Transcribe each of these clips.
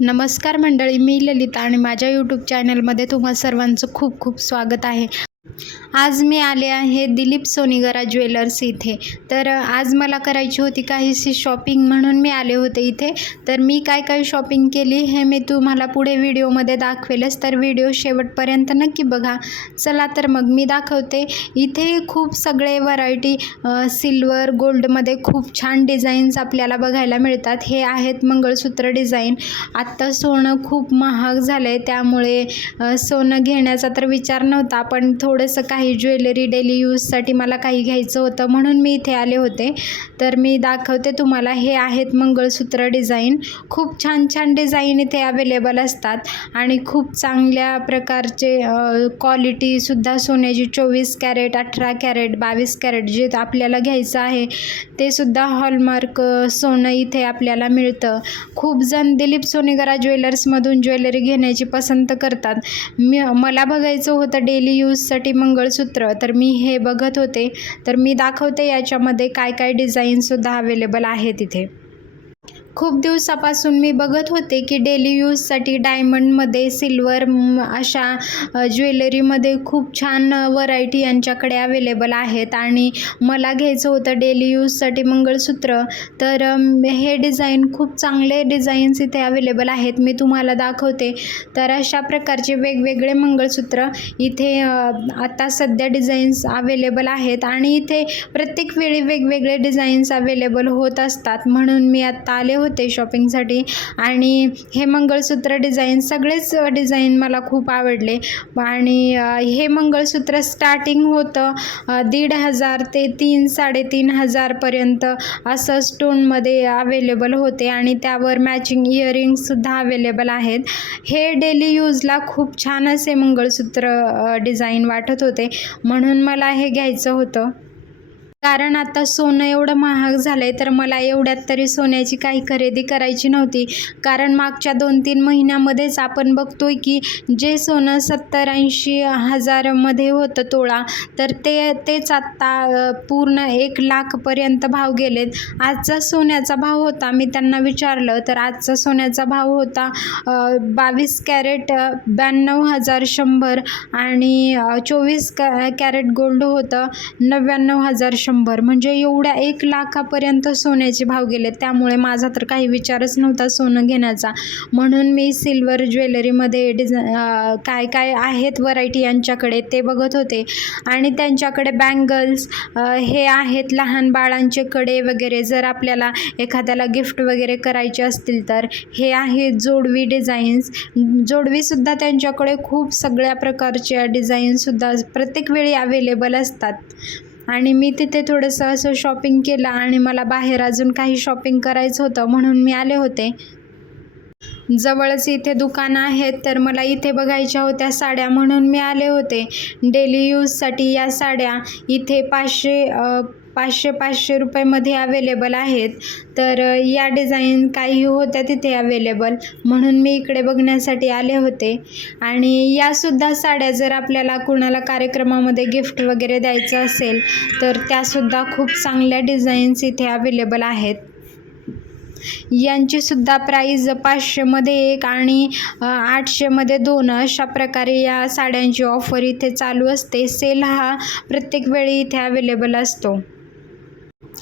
नमस्कार मंडळी मी ललिता आणि माझ्या यूट्यूब चॅनलमध्ये तुम्हा सर्वांचं खूप खूप स्वागत आहे. आज मी आले आहे दिलीप सोनीगरा ज्वेलर्स इथे. तर आज मला करायची होती काहीशी शॉपिंग म्हणून मी आले होते इथे. तर मी काय काय शॉपिंग केली हे मी तुम्हाला पुढे व्हिडिओमध्ये दाखवेलच. तर व्हिडिओ शेवटपर्यंत नक्की बघा. चला तर मग मी दाखवते. इथे खूप सगळे व्हरायटी सिल्वर गोल्डमध्ये खूप छान डिझाईन्स आपल्याला बघायला मिळतात. हे आहेत मंगळसूत्र डिझाईन. आत्ता सोनं खूप महाग झालं आहे त्यामुळे सोनं घेण्याचा तर विचार नव्हता. पण थोडं थोडंसं काही ज्वेलरी डेली यूजसाठी मला काही घ्यायचं होतं म्हणून मी इथे आले होते. तर मी दाखवते तुम्हाला हे आहेत मंगळसूत्र डिझाईन. खूप छान छान डिझाईन इथे अवेलेबल असतात आणि खूप चांगल्या प्रकारचे क्वालिटीसुद्धा सोन्याची चोवीस कॅरेट अठरा कॅरेट बावीस कॅरेट जे आपल्याला घ्यायचं आहे ते सुद्धा हॉलमार्क सोनं इथे आपल्याला मिळतं. खूप जण दिलीप सोनेगरा ज्वेलर्समधून ज्वेलरी घेण्याची पसंत करतात. मी मला बघायचं होतं डेली यूजसाठी मंगळसूत्र तर मी हे बघत होते. तर मी दाखवते याच्यामध्ये काय काय डिझाईनसुद्धा अवेलेबल आहे तिथे खूप दिवसापासून मी बघत होते की डेली यूजसाठी डायमंडमध्ये सिल्वर अशा ज्वेलरीमध्ये खूप छान व्हरायटी यांच्याकडे अवेलेबल आहेत. आणि मला घ्यायचं होतं डेली यूजसाठी मंगळसूत्र. तर हे डिझाईन खूप चांगले डिझाईन्स इथे अवेलेबल आहेत. मी तुम्हाला दाखवते. तर अशा प्रकारचे वेगवेगळे मंगळसूत्र इथे आत्ता आता सध्या डिझाईन्स अवेलेबल आहेत. आणि इथे प्रत्येक वेळी वेगवेगळे डिझाईन्स अवेलेबल होत असतात. म्हणून मी आत्ता आले होते होते शॉपिंगसाठी आणि हे मंगळसूत्र डिझाईन सगळेच डिझाईन मला खूप आवडले. आणि हे मंगळसूत्र स्टार्टिंग होतं दीड हजार ते तीन साडेतीन हजारपर्यंत असं स्टोनमध्ये अवेलेबल होते. आणि त्यावर मॅचिंग इयरिंग्ससुद्धा अवेलेबल आहेत. हे डेली यूजला खूप छान असे मंगळसूत्र डिझाईन वाटत होते. म्हणून मला हे घ्यायचं होतं. कारण आता सोनं एवढं महाग झालं आहे तर मला एवढ्यात तरी सोन्याची काही खरेदी करायची नव्हती. कारण मागच्या दोन तीन महिन्यामध्येच आपण बघतोय की जे सोनं सत्तर ऐंशी हजारमध्ये होतं तोळा तर ते तेच आत्ता पूर्ण एक लाखपर्यंत भाव गेलेत. आजचा सोन्याचा भाव होता मी त्यांना विचारलं तर आजचा सोन्याचा भाव होता बावीस कॅरेट ब्याण्णव हजार शंभर आणि चोवीस कॅ कॅरेट गोल्ड होतं नव्याण्णव हजार शंभर. म्हणजे एवढ्या एक लाखापर्यंत सोन्याचे भाव गेले त्यामुळे माझा तर काही विचारच नव्हता सोनं घेण्याचा. म्हणून मी सिल्वर ज्वेलरीमध्ये डिझ काय काय आहेत व्हरायटी यांच्याकडे ते बघत होते. आणि त्यांच्याकडे बँगल्स हे आहेत लहान बाळांचे कडे वगैरे. जर आपल्याला एखाद्याला गिफ्ट वगैरे करायचे असतील तर हे आहे जोडवी डिझाईन्स. जोडवीसुद्धा त्यांच्याकडे खूप सगळ्या प्रकारच्या डिझाईनसुद्धा प्रत्येक वेळी अवेलेबल असतात. आणि मी तिथे थोडंसं असं शॉपिंग केलं आणि मला बाहेर अजून काही शॉपिंग करायचं होतं म्हणून मी आले होते. जवळच इथे दुकानं आहेत तर मला इथे बघायच्या होत्या साड्या म्हणून मी आले होते. डेली यूजसाठी या साड्या. इथे पाचशे पाचशे पाचशे रुपयामध्ये अवेलेबल आहेत. तर या डिझाईन काही होत्या तिथे अवेलेबल म्हणून मी इकडे बघण्यासाठी आले होते. आणि यासुद्धा साड्या जर आपल्याला कुणाला कार्यक्रमामध्ये गिफ्ट वगैरे द्यायचं असेल तर त्यासुद्धा खूप चांगल्या डिझाईन्स इथे अवेलेबल आहेत. यांची सुद्धा प्राईज पाचशेमध्ये एक आणि आठशेमध्ये दोन अशा प्रकारे या साड्यांची ऑफर इथे चालू असते. सेल हा प्रत्येक वेळी इथे अवेलेबल असतो.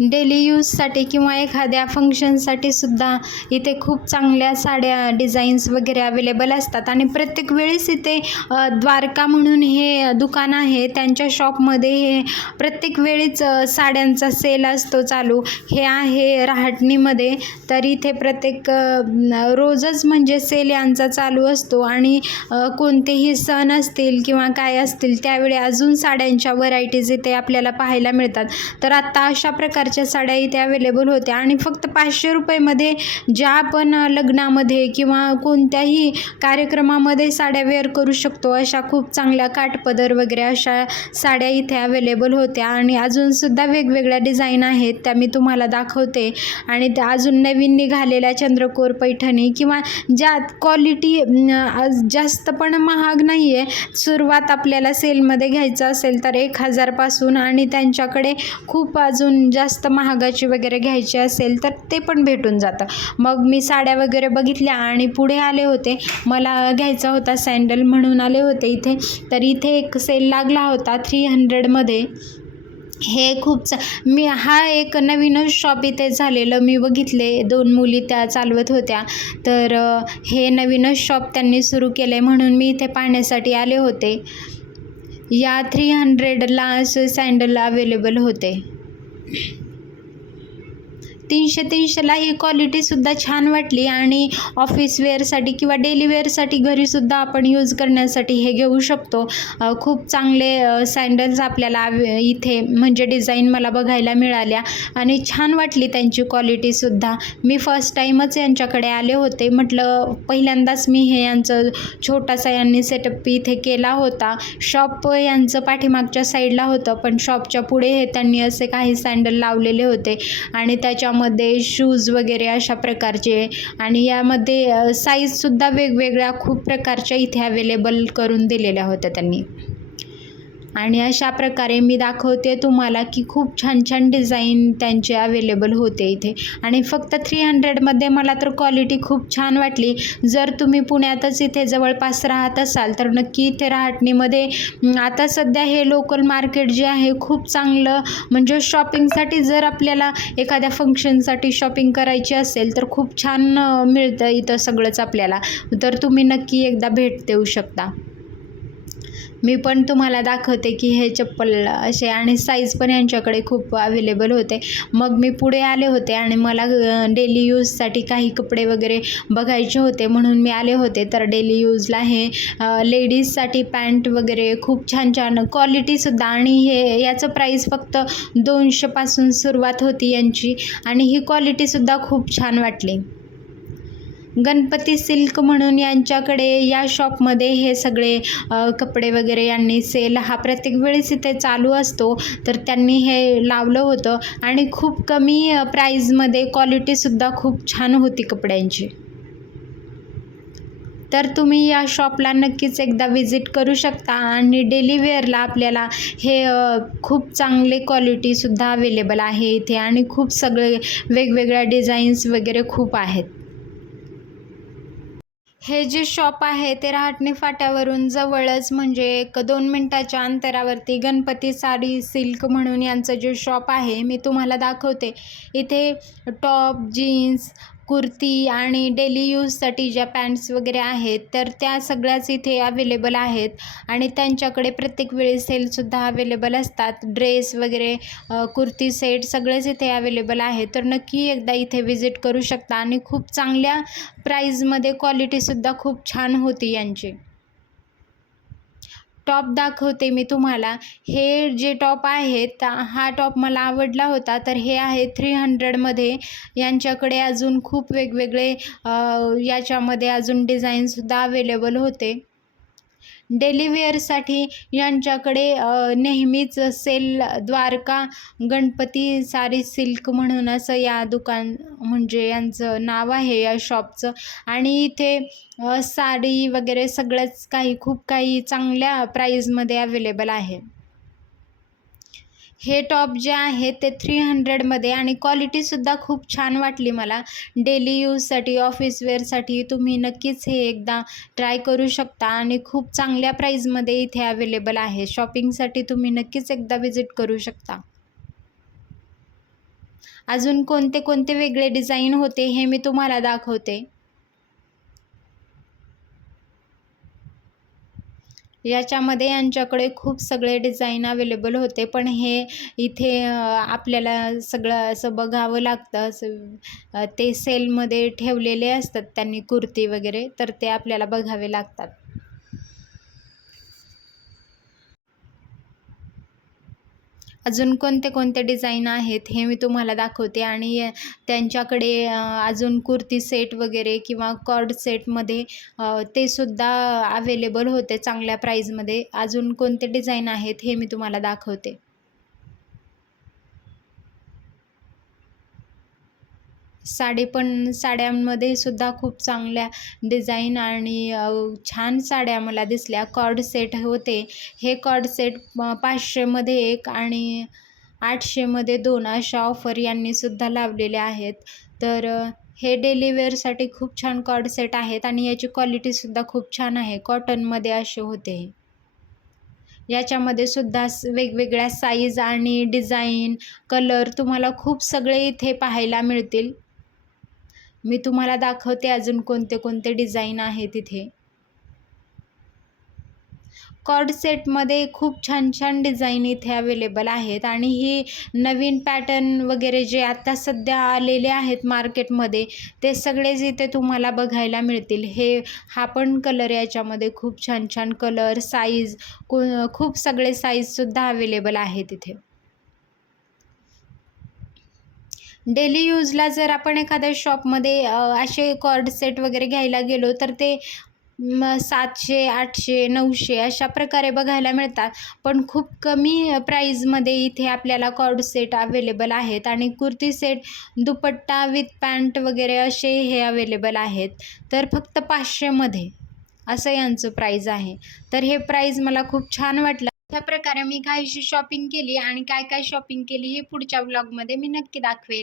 डेली यूजसाठी किंवा एखाद्या फंक्शनसाठी सुद्धा इथे खूप चांगल्या साड्या डिझाईन्स वगैरे अवेलेबल असतात. आणि प्रत्येक वेळेस इथे द्वारका म्हणून हे दुकान आहे. त्यांच्या शॉपमध्ये हे प्रत्येक वेळीच साड्यांचा सेल असतो चालू. हे आहे रहाटणीमध्ये. तर इथे प्रत्येक रोजच म्हणजे सेल यांचा चालू असतो. आणि कोणतेही सण असतील किंवा काय असतील त्यावेळी अजून साड्यांच्या व्हरायटीज इथे आपल्याला पाहायला मिळतात. तर आत्ता अशा प्रकारे प्रकारच्या साड्या इथे अवेलेबल होत्या. आणि फक्त पाचशे रुपयेमध्ये ज्या आपण लग्नामध्ये किंवा कोणत्याही कार्यक्रमामध्ये साड्या वेअर करू शकतो अशा खूप चांगल्या काठपदर वगैरे अशा साड्या इथे अवेलेबल होत्या. आणि अजूनसुद्धा वेगवेगळ्या डिझाईन आहेत त्या मी तुम्हाला दाखवते. आणि त्या अजून नवीन निघालेल्या चंद्रकोर पैठणी किंवा ज्या क्वालिटी जास्त पण महाग नाही आहे सुरुवात आपल्याला सेलमध्ये घ्यायचं असेल तर एक हजारपासून आणि त्यांच्याकडे खूप अजून जास्त जास्त महागाची वगैरे घ्यायची असेल तर ते पण भेटून जातं. मग मी साड्या वगैरे बघितल्या आणि पुढे आले होते. मला घ्यायचा होता सँडल म्हणून आले होते इथे. तर इथे एक सेल लागला होता थ्री हंड्रेडमध्ये हे खूप चा मी हा एक नवीनच शॉप इथे झालेलं. मी बघितले. दोन मुली त्या चालवत होत्या. तर हे नवीनच शॉप त्यांनी सुरू केलं आहे म्हणून मी इथे पाहण्यासाठी आले होते. या थ्री हंड्रेडला असे सँडल अवेलेबल होते. तीनशे तीनशेला ही क्वालिटीसुद्धा छान वाटली आणि ऑफिस वेअरसाठी किंवा डेली वेअरसाठी घरीसुद्धा आपण यूज करण्यासाठी हे घेऊ शकतो. खूप चांगले सँडल्स आपल्याला इथे म्हणजे डिझाईन मला बघायला मिळाल्या आणि छान वाटली त्यांची क्वालिटीसुद्धा मी फर्स्ट टाईमच यांच्याकडे आले होते. म्हटलं पहिल्यांदाच मी हे यांचं छोटासा यांनी सेटअप इथे केला होता. शॉप यांचं पाठीमागच्या साईडला होतं पण शॉपच्या पुढे हे त्यांनी असे काही सँडल लावलेले होते आणि त्याच्या त्याच्यामध्ये शूज वगैरे अशा प्रकारचे आणि यामध्ये साईजसुद्धा वेगवेगळ्या खूप प्रकारच्या इथे अवेलेबल करून दिलेल्या होत्या त्यांनी. आणि अशा प्रकारे मी दाखवते तुम्हाला की खूप छान छान डिझाईन त्यांचे अवेलेबल होते इथे. आणि फक्त थ्री हंड्रेडमध्ये मला तर क्वालिटी खूप छान वाटली. जर तुम्ही पुण्यातच इथे जवळपास राहत असाल तर नक्की इथे रहाटणीमध्ये आता सध्या हे लोकल मार्केट जे आहे खूप चांगलं म्हणजे शॉपिंगसाठी जर आपल्याला एखाद्या फंक्शनसाठी शॉपिंग करायची असेल तर खूप छान मिळतं इथं सगळंच आपल्याला. तर तुम्ही नक्की एकदा भेट देऊ शकता. मी पण तुम्हाला दाखवते की हे चप्पल असे आणि साईज पण यांच्याकडे खूप अवेलेबल होते. मग मी पुढे आले होते आणि मला डेली यूजसाठी काही कपडे वगैरे बघायचे होते म्हणून मी आले होते. तर डेली यूजला हे लेडीजसाठी पॅन्ट वगैरे खूप छान छान क्वालिटीसुद्धा आणि हे याचं प्राईस फक्त दोनशेपासून सुरुवात होती यांची आणि ही क्वालिटीसुद्धा खूप छान वाटली. गणपती सिल्क म्हणून यांच्याकडे या शॉपमध्ये हे सगळे कपडे वगैरे यांनी सेल हा प्रत्येक वेळेस इथे चालू असतो. तर त्यांनी हे लावलं होतं आणि खूप कमी प्राईजमध्ये क्वालिटीसुद्धा खूप छान होती कपड्यांची. तर तुम्ही या शॉपला नक्कीच एकदा विजिट करू शकता आणि डेली वेअरला आपल्याला हे खूप चांगले क्वालिटीसुद्धा अवेलेबल आहे इथे आणि खूप सगळे वेगवेगळ्या डिझाईन्स वगैरे खूप आहेत. हे जे शॉप आहे ते रहाटणी फाट्यावरून जवळच म्हणजे एक दोन मिनटाच्या अंतरावरती गणपती साडी सिल्क म्हणून यांचं जे शॉप आहे मी तुम्हाला दाखवते. इथे टॉप जीन्स कुर्ती आणि डेली यूजसाठी ज्या पॅन्ट्स वगैरे आहेत तर त्या सगळ्याच इथे अवेलेबल आहेत. आणि त्यांच्याकडे प्रत्येक वेळी सेलसुद्धा अवेलेबल असतात. ड्रेस वगैरे कुर्ती सेट सगळेच इथे अवेलेबल आहेत. तर नक्की एकदा इथे व्हिजिट करू शकता. आणि खूप चांगल्या प्राईजमध्ये क्वालिटीसुद्धा खूप छान होती यांची. टॉप दाखवते मी तुम्हाला. हे जे टॉप आहेत हा टॉप मला आवडला होता. तर हे आहे थ्री हंड्रेडमध्ये यांच्याकडे अजून खूप वेगवेगळे याच्यामध्ये अजून डिझाईनसुद्धा अवेलेबल होते. डेलिवेअरसाठी यांच्याकडे नेहमीच सेल द्वारका गणपती सारी सिल्क म्हणून असं या दुकान म्हणजे यांचं नाव आहे या शॉपचं. आणि इथे साडी वगैरे सगळंच काही खूप काही चांगल्या प्राईजमध्ये अवेलेबल आहे. हे टॉप जे आहे ते थ्री हंड्रेडमध्ये आणि क्वालिटीसुद्धा खूप छान वाटली मला. डेली यूजसाठी ऑफिस वेअरसाठी तुम्ही नक्कीच हे एकदा ट्राय करू शकता आणि खूप चांगल्या प्राईजमध्ये इथे अवेलेबल आहे. शॉपिंगसाठी तुम्ही नक्कीच एकदा व्हिजिट करू शकता. अजून कोणते कोणते वेगळे डिझाईन होते हे मी तुम्हाला दाखवते. याच्यामध्ये यांच्याकडे खूप सगळे डिझाईन अवेलेबल होते. पण हे इथे आपल्याला सगळं असं बघावं लागतं. असं ते सेलमध्ये ठेवलेले असतात त्यांनी कुर्ती वगैरे तर ते आपल्याला बघावे लागतात. अजून कोणते कोणते डिझाईन आहेत हे मी तुम्हाला दाखवते आणि त्यांच्याकडे अजून कुर्ती सेट वगैरे किंवा कॉर्ड सेटमध्ये ते सुद्धा अवेलेबल होते चांगल्या प्राईजमध्ये अजून कोणते डिझाईन आहेत हे मी तुम्हाला दाखवते. साडी पण साड्यांमध्ये सुद्धा खूप चांगल्या डिझाईन आणि छान साड्या मला दिसल्या. कॉर्ड सेट होते. हे कॉर्ड सेट पाचशेमध्ये एक आणि आठशेमध्ये दोन अशा ऑफर यांनीसुद्धा लावलेल्या आहेत. तर हे डेली वेअरसाठी खूप छान कॉर्ड सेट आहेत आणि याची क्वालिटीसुद्धा खूप छान आहे. कॉटनमध्ये असे होते. याच्यामध्ये सुद्धा वेगवेगळ्या साईज आणि डिझाईन कलर तुम्हाला खूप सगळे इथे पाहायला मिळतील. मी तुम्हाला दाखवते अजून कोणते कोणते डिझाईन आहे तिथे कॉर्ड सेटमध्ये खूप छान छान डिझाईन इथे अवेलेबल आहेत आणि ही नवीन पॅटर्न वगैरे जे आत्ता सध्या आलेले आहेत मार्केटमध्ये ते सगळेच इथे तुम्हाला बघायला मिळतील. हे हा पण कलर याच्यामध्ये खूप छान छान कलर साईज को खूप सगळे साईजसुद्धा अवेलेबल आहेत इथे. डेली यूजला जर आपण एखाद्या शॉपमध्ये असे कॉर्ड सेट वगैरे घ्यायला गेलो तर ते सातशे आठशे नऊशे अशा प्रकारे बघायला मिळतात. पण खूप कमी प्राईजमध्ये इथे आपल्याला कॉर्ड सेट अवेलेबल आहेत आणि kurti set dupatta with pant वगैरे असे हे अवेलेबल आहेत. तर फक्त पाचशेमध्ये असं यांचं प्राईज आहे. तर हे प्राईज मला खूप छान वाटलं. अशा प्रकारे मी काहीशी शॉपिंग केली आणि काय काय शॉपिंग केली हे पुढच्या ब्लॉगमध्ये मी नक्की दाखवेल